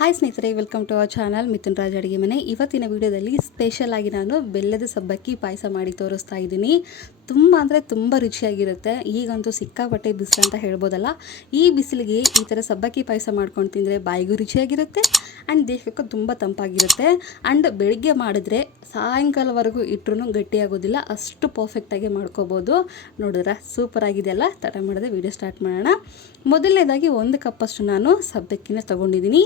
Hi ಸ್ನೇಹಿತರೆ, welcome to our channel Mithun Raj ಅಡುಗೆ ಮನೆ. ಇವತ್ತಿನ ವಿಡಿಯೋದಲ್ಲಿ ಸ್ಪೆಷಲ್ ಆಗಿ ನಾನು ಬೆಲ್ಲದ ಸಬ್ಬಕ್ಕಿ ಪಾಯಸ ಮಾಡಿ ತೋರಿಸ್ತಾ ಇದ್ದೀನಿ. ತುಂಬ ಅಂದರೆ ತುಂಬ ರುಚಿಯಾಗಿರುತ್ತೆ. ಈಗಂತೂ ಸಿಕ್ಕಾಪಟ್ಟೆ ಬಿಸಿಲು ಅಂತ ಹೇಳ್ಬೋದಲ್ಲ. ಈ ಬಿಸಿಲಿಗೆ ಈ ಥರ ಸಬ್ಬಕ್ಕಿ ಪಾಯಸ ಮಾಡ್ಕೊಂಡು ತಿಂದರೆ ಬಾಯಿಗೂ ರುಚಿಯಾಗಿರುತ್ತೆ ಆ್ಯಂಡ್ ದೇಹಕ್ಕೂ ತುಂಬ ತಂಪಾಗಿರುತ್ತೆ. ಆ್ಯಂಡ್ ಬೆಳಿಗ್ಗೆ ಮಾಡಿದ್ರೆ ಸಾಯಂಕಾಲವರೆಗೂ ಇಟ್ಟರೂ ಗಟ್ಟಿಯಾಗೋದಿಲ್ಲ, ಅಷ್ಟು ಪರ್ಫೆಕ್ಟಾಗಿ ಮಾಡ್ಕೋಬೋದು. ನೋಡಿದ್ರೆ ಸೂಪರ್ ಆಗಿದೆಯಲ್ಲ. ತಡ ಮಾಡದೆ ವಿಡಿಯೋ ಸ್ಟಾರ್ಟ್ ಮಾಡೋಣ. ಮೊದಲನೇದಾಗಿ 1 ಕಪ್ಪಷ್ಟು ನಾನು ಸಬ್ಬಕ್ಕಿನ ತೊಗೊಂಡಿದ್ದೀನಿ.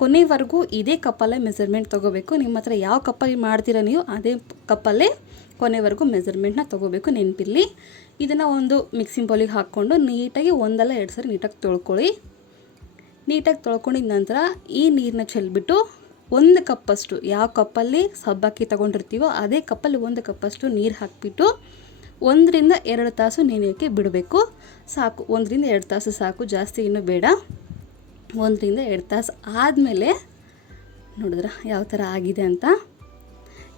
ಕೊನೆವರೆಗೂ ಇದೇ ಕಪ್ಪಲ್ಲೇ ಮೆಜರ್ಮೆಂಟ್ ತೊಗೋಬೇಕು. ನಿಮ್ಮ ಹತ್ರ ಯಾವ ಕಪ್ಪಲ್ಲಿ ಮಾಡ್ತೀರ ನೀವು ಅದೇ ಕಪ್ಪಲ್ಲೇ ಕೊನೆವರೆಗೂ ಮೆಜರ್ಮೆಂಟ್ನ ತೊಗೋಬೇಕು, ನೆನಪಿರಲಿ. ಇದನ್ನು ಒಂದು ಮಿಕ್ಸಿಂಗ್ ಬೌಲಿಗೆ ಹಾಕ್ಕೊಂಡು ನೀಟಾಗಿ 1-2 ಸರಿ ನೀಟಾಗಿ ತೊಳ್ಕೊಳ್ಳಿ. ನೀಟಾಗಿ ತೊಳ್ಕೊಂಡಿದ ನಂತರ ಈ ನೀರನ್ನ ಚೆಲ್ಬಿಟ್ಟು 1 ಕಪ್ಪಷ್ಟು, ಯಾವ ಕಪ್ಪಲ್ಲಿ ಸಬ್ಬಕ್ಕಿ ತೊಗೊಂಡಿರ್ತೀವೋ ಅದೇ ಕಪ್ಪಲ್ಲಿ 1 ಕಪ್ಪಷ್ಟು ನೀರು ಹಾಕಿಬಿಟ್ಟು 1-2 ತಾಸು ನೆನೆಯೋಕ್ಕೆ ಬಿಡಬೇಕು. ಸಾಕು, 1-2 ತಾಸು ಸಾಕು, ಜಾಸ್ತಿ ಇನ್ನೂ ಬೇಡ. 1-2 ತಾಸು ಆದಮೇಲೆ ನೋಡಿದ್ರೆ ಯಾವ ಥರ ಆಗಿದೆ ಅಂತ.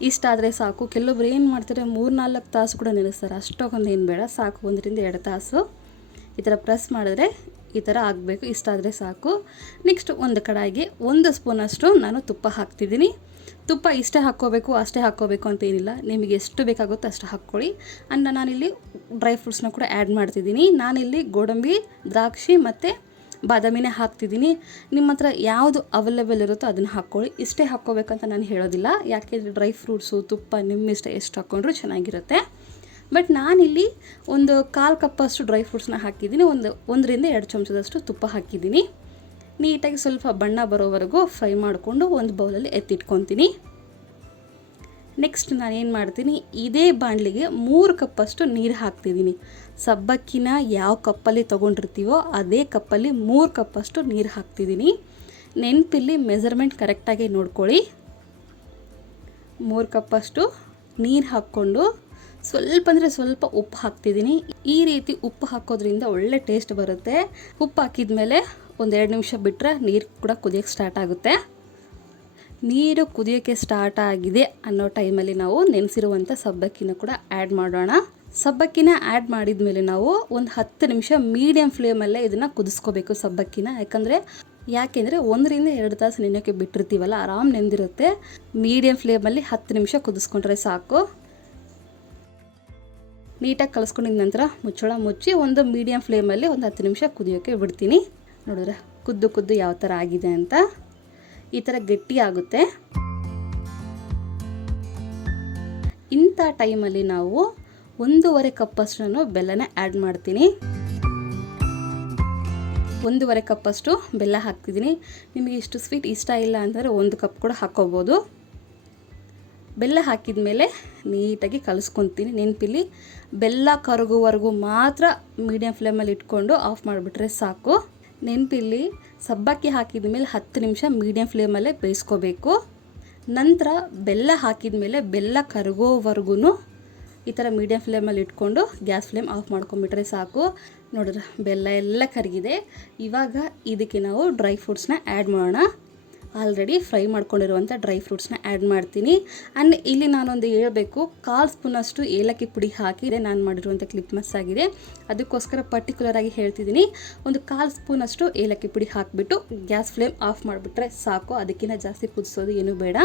ಇಷ್ಟಾದರೆ ಸಾಕು. ಕೆಲವೊಬ್ರು ಏನು ಮಾಡ್ತಾರೆ, 3-4 ತಾಸು ಕೂಡ ನೆನೆಸ್ತಾರೆ. ಅಷ್ಟೊಂದು ಏನು ಬೇಡ, ಸಾಕು 1-2 ತಾಸು ಈ ಥರ ಪ್ರೆಸ್ ಮಾಡಿದ್ರೆ ಈ ಥರ ಆಗಬೇಕು. ಇಷ್ಟಾದರೆ ಸಾಕು. ನೆಕ್ಸ್ಟ್ ಒಂದು ಕಡಾಯಿಗೆ 1 ಸ್ಪೂನಷ್ಟು ನಾನು ತುಪ್ಪ ಹಾಕ್ತಿದ್ದೀನಿ. ತುಪ್ಪ ಇಷ್ಟೇ ಹಾಕ್ಕೋಬೇಕು ಅಷ್ಟೇ ಹಾಕ್ಕೋಬೇಕು ಅಂತ ಏನಿಲ್ಲ, ನಿಮಗೆ ಎಷ್ಟು ಬೇಕಾಗುತ್ತೋ ಅಷ್ಟು ಹಾಕ್ಕೊಳ್ಳಿ. ಆ್ಯಂಡ್ ನಾನಿಲ್ಲಿ ಡ್ರೈ ಫ್ರೂಟ್ಸ್ನ ಕೂಡ ಆ್ಯಡ್ ಮಾಡ್ತಿದ್ದೀನಿ. ನಾನಿಲ್ಲಿ ಗೋಡಂಬಿ, ದ್ರಾಕ್ಷಿ ಮತ್ತು ಬಾದಾಮಿನೇ ಹಾಕ್ತಿದ್ದೀನಿ. ನಿಮ್ಮ ಹತ್ರ ಯಾವುದು ಅವೈಲೇಬಲ್ ಇರುತ್ತೋ ಅದನ್ನು ಹಾಕ್ಕೊಳ್ಳಿ. ಇಷ್ಟೇ ಹಾಕ್ಕೋಬೇಕಂತ ನಾನು ಹೇಳೋದಿಲ್ಲ, ಯಾಕೆಂದರೆ ಡ್ರೈ ಫ್ರೂಟ್ಸು ತುಪ್ಪ ನಿಮ್ಮ ಇಷ್ಟ ಎಷ್ಟು ಹಾಕ್ಕೊಂಡ್ರೂ ಚೆನ್ನಾಗಿರುತ್ತೆ. ಬಟ್ ನಾನಿಲ್ಲಿ ಒಂದು 1/4 ಕಪ್ಪಷ್ಟು ಡ್ರೈ ಫ್ರೂಟ್ಸ್ನ ಹಾಕಿದ್ದೀನಿ. 1-2 ಚಮಚದಷ್ಟು ತುಪ್ಪ ಹಾಕಿದ್ದೀನಿ. ನೀಟಾಗಿ ಸ್ವಲ್ಪ ಬಣ್ಣ ಬರೋವರೆಗೂ ಫ್ರೈ ಮಾಡಿಕೊಂಡು ಒಂದು ಬೌಲಲ್ಲಿ ಎತ್ತಿಟ್ಕೊತೀನಿ. ನೆಕ್ಸ್ಟ್ ನಾನು ಏನು ಮಾಡ್ತೀನಿ, ಇದೇ ಬಾಣಲಿಗೆ 3 ಕಪ್ಪಷ್ಟು ನೀರು ಹಾಕ್ತಿದ್ದೀನಿ. ಸಬ್ಬಕ್ಕಿನ ಯಾವ ಕಪ್ಪಲ್ಲಿ ತೊಗೊಂಡಿರ್ತೀವೋ ಅದೇ ಕಪ್ಪಲ್ಲಿ 3 ಕಪ್ಪಷ್ಟು ನೀರು ಹಾಕ್ತಿದ್ದೀನಿ. ನೆನಪಿಲ್ಲಿ ಮೆಜರ್ಮೆಂಟ್ ಕರೆಕ್ಟಾಗಿ ನೋಡ್ಕೊಳ್ಳಿ. 3 ಕಪ್ಪಷ್ಟು ನೀರು ಹಾಕ್ಕೊಂಡು ಸ್ವಲ್ಪ ಅಂದರೆ ಸ್ವಲ್ಪ ಉಪ್ಪು ಹಾಕ್ತಿದ್ದೀನಿ. ಈ ರೀತಿ ಉಪ್ಪು ಹಾಕೋದ್ರಿಂದ ಒಳ್ಳೆ ಟೇಸ್ಟ್ ಬರುತ್ತೆ. ಉಪ್ಪು ಹಾಕಿದ ಮೇಲೆ 1-2 ನಿಮಿಷ ಬಿಟ್ಟರೆ ನೀರು ಕೂಡ ಕುದಿಯೋಕ್ಕೆ ಸ್ಟಾರ್ಟ್ ಆಗುತ್ತೆ. ನೀರು ಕುದಿಯೋಕ್ಕೆ ಸ್ಟಾರ್ಟ್ ಆಗಿದೆ ಅನ್ನೋ ಟೈಮಲ್ಲಿ ನಾವು ನೆನೆಸಿರುವಂಥ ಸಬ್ಬಕ್ಕಿನ ಕೂಡ ಆ್ಯಡ್ ಮಾಡೋಣ. ಸಬ್ಬಕ್ಕಿನ ಆ್ಯಡ್ ಮಾಡಿದ ಮೇಲೆ ನಾವು ಒಂದು 10 ನಿಮಿಷ ಮೀಡಿಯಮ್ ಫ್ಲೇಮಲ್ಲೇ ಇದನ್ನು ಕುದಿಸ್ಕೋಬೇಕು ಸಬ್ಬಕ್ಕಿನ. ಯಾಕೆಂದರೆ 1-2 ತಾಸು ನೆನೆಯೋಕ್ಕೆ ಬಿಟ್ಟಿರ್ತೀವಲ್ಲ, ಆರಾಮ್ ನೆಂದಿರುತ್ತೆ. ಮೀಡಿಯಮ್ ಫ್ಲೇಮಲ್ಲಿ 10 ನಿಮಿಷ ಕುದಿಸ್ಕೊಂಡ್ರೆ ಸಾಕು. ನೀಟಾಗಿ ಕಲಿಸ್ಕೊಂಡಿದ ನಂತರ ಮುಚ್ಚಳ ಮುಚ್ಚಿ ಒಂದು ಮೀಡಿಯಮ್ ಫ್ಲೇಮಲ್ಲಿ ಒಂದು 10 ನಿಮಿಷ ಕುದಿಯೋಕ್ಕೆ ಬಿಡ್ತೀನಿ. ನೋಡಿದ್ರೆ ಕುದ್ದು ಯಾವ ಥರ ಆಗಿದೆ ಅಂತ. ಈ ಥರ ಗಟ್ಟಿ ಆಗುತ್ತೆ. ಇಂಥ ಟೈಮಲ್ಲಿ ನಾವು 1.5 ಕಪ್ಪಷ್ಟು ನಾನು ಬೆಲ್ಲನ ಆ್ಯಡ್ ಮಾಡ್ತೀನಿ. 1.5 ಕಪ್ಪಷ್ಟು ಬೆಲ್ಲ ಹಾಕ್ತಿದ್ದೀನಿ. ನಿಮಗೆ ಇಷ್ಟು ಸ್ವೀಟ್ ಇಷ್ಟ ಇಲ್ಲ ಅಂತಂದರೆ 1 ಕಪ್ ಕೂಡ ಹಾಕ್ಕೋಬೋದು. ಬೆಲ್ಲ ಹಾಕಿದ ಮೇಲೆ ನೀಟಾಗಿ ಕಲಿಸ್ಕೊತೀನಿ. ನೆನಪಿಲ್ಲಿ ಬೆಲ್ಲ ಕರಗುವವರೆಗೂ ಮಾತ್ರ ಮೀಡಿಯಮ್ ಫ್ಲೇಮಲ್ಲಿ ಇಟ್ಕೊಂಡು ಆಫ್ ಮಾಡಿಬಿಟ್ರೆ ಸಾಕು. ನೆನಪಿಲ್ಲಿ ಸಬ್ಬಕ್ಕಿ ಹಾಕಿದ ಮೇಲೆ 10 ನಿಮಿಷ ಮೀಡಿಯಮ್ ಫ್ಲೇಮಲ್ಲೇ ಬೇಯಿಸ್ಕೋಬೇಕು. ನಂತರ ಬೆಲ್ಲ ಹಾಕಿದ ಮೇಲೆ ಬೆಲ್ಲ ಕರಗೋವರೆಗೂ ಈ ಥರ ಮೀಡಿಯಮ್ ಫ್ಲೇಮಲ್ಲಿ ಇಟ್ಕೊಂಡು ಗ್ಯಾಸ್ ಫ್ಲೇಮ್ ಆಫ್ ಮಾಡ್ಕೊಂಬಿಟ್ರೆ ಸಾಕು. ನೋಡಿದ್ರೆ ಬೆಲ್ಲ ಎಲ್ಲ ಕರಗಿದೆ. ಇವಾಗ ಇದಕ್ಕೆ ನಾವು ಡ್ರೈ ಫ್ರೂಟ್ಸ್ನ ಆ್ಯಡ್ ಮಾಡೋಣ. ಆಲ್ರೆಡಿ ಫ್ರೈ ಮಾಡ್ಕೊಂಡಿರುವಂಥ ಡ್ರೈ ಫ್ರೂಟ್ಸ್ನ ಆ್ಯಡ್ ಮಾಡ್ತೀನಿ. ಆ್ಯಂಡ್ ಇಲ್ಲಿ ನಾನೊಂದು ಹೇಳಬೇಕು, 1/4 ಸ್ಪೂನಷ್ಟು ಏಲಕ್ಕಿ ಪುಡಿ ಹಾಕಿದರೆ ನಾನು ಮಾಡಿರುವಂಥ ಕ್ಲಿಪ್ ಮಿಸ್ ಆಗಿದೆ. ಅದಕ್ಕೋಸ್ಕರ ಪರ್ಟಿಕ್ಯುಲರಾಗಿ ಹೇಳ್ತಿದ್ದೀನಿ. ಒಂದು 1/4 ಸ್ಪೂನಷ್ಟು ಏಲಕ್ಕಿ ಪುಡಿ ಹಾಕಿಬಿಟ್ಟು ಗ್ಯಾಸ್ ಫ್ಲೇಮ್ ಆಫ್ ಮಾಡಿಬಿಟ್ರೆ ಸಾಕು. ಅದಕ್ಕಿಂತ ಜಾಸ್ತಿ ಕುದಿಸೋದು ಏನೂ ಬೇಡ.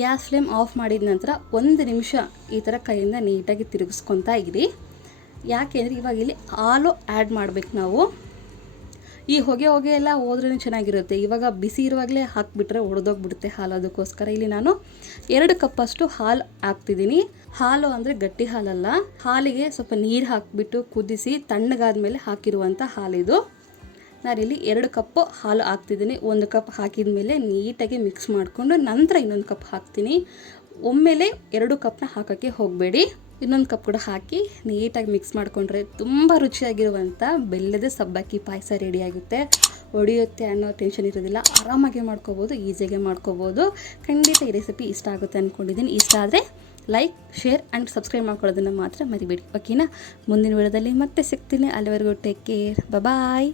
ಗ್ಯಾಸ್ ಫ್ಲೇಮ್ ಆಫ್ ಮಾಡಿದ ನಂತರ 1 ನಿಮಿಷ ಈ ಥರ ಕೈಯಿಂದ ನೀಟಾಗಿ ತಿರುಗಿಸ್ಕೊತಾ ಇರಿ. ಯಾಕೆಂದರೆ ಇವಾಗ ಇಲ್ಲಿ ಹಾಲು ಆ್ಯಡ್ ಮಾಡಬೇಕು ನಾವು. ಈ ಹೊಗೆ ಎಲ್ಲ ಹೋದ್ರೂ ಚೆನ್ನಾಗಿರುತ್ತೆ. ಇವಾಗ ಬಿಸಿ ಇರುವಾಗಲೇ ಹಾಕಿಬಿಟ್ರೆ ಒಡೆದೋಗ್ಬಿಡುತ್ತೆ ಹಾಲು. ಅದಕ್ಕೋಸ್ಕರ ಇಲ್ಲಿ ನಾನು 2 ಕಪ್ಪಷ್ಟು ಹಾಲು ಹಾಕ್ತಿದ್ದೀನಿ. ಹಾಲು ಅಂದರೆ ಗಟ್ಟಿ ಹಾಲಲ್ಲ, ಹಾಲಿಗೆ ಸ್ವಲ್ಪ ನೀರು ಹಾಕಿಬಿಟ್ಟು ಕುದಿಸಿ ತಣ್ಣಗಾದ್ಮೇಲೆ ಹಾಕಿರುವಂಥ ಹಾಲಿದು. ನಾನಿಲ್ಲಿ 2 ಕಪ್ಪು ಹಾಲು ಹಾಕ್ತಿದ್ದೀನಿ. 1 ಕಪ್ ಹಾಕಿದ ಮೇಲೆ ನೀಟಾಗಿ ಮಿಕ್ಸ್ ಮಾಡಿಕೊಂಡು ನಂತರ ಇನ್ನೊಂದು ಕಪ್ ಹಾಕ್ತೀನಿ. ಒಮ್ಮೆಲೆ 2 ಕಪ್ನ ಹಾಕೋಕ್ಕೆ ಹೋಗಬೇಡಿ. ಇನ್ನೊಂದು ಕಪ್ ಕೂಡ ಹಾಕಿ ನೀಟಾಗಿ ಮಿಕ್ಸ್ ಮಾಡಿಕೊಂಡ್ರೆ ತುಂಬ ರುಚಿಯಾಗಿರುವಂಥ ಬೆಲ್ಲದ ಸಬ್ಬಕ್ಕಿ ಪಾಯಸ ರೆಡಿಯಾಗುತ್ತೆ. ಒಡೆಯುತ್ತೆ ಅನ್ನೋ ಟೆನ್ಷನ್ ಇರೋದಿಲ್ಲ, ಆರಾಮಾಗಿ ಮಾಡ್ಕೋಬೋದು, ಈಸಿಯಾಗಿ ಮಾಡ್ಕೋಬೋದು. ಖಂಡಿತ ಈ ರೆಸಿಪಿ ಇಷ್ಟ ಆಗುತ್ತೆ ಅಂದ್ಕೊಂಡಿದ್ದೀನಿ. ಇಷ್ಟ ಆದರೆ ಲೈಕ್, ಶೇರ್ ಆ್ಯಂಡ್ ಸಬ್ಸ್ಕ್ರೈಬ್ ಮಾಡ್ಕೊಳ್ಳೋದನ್ನು ಮಾತ್ರ ಮರಿಬೇಡಿ. ಓಕೆನಾ? ಮುಂದಿನ ವಿಡಿಯೋದಲ್ಲಿ ಮತ್ತೆ ಸಿಗ್ತೀನಿ. ಅಲ್ಲಿವರೆಗೂ ಟೇಕ್ ಕೇರ್. ಬಾಯ್.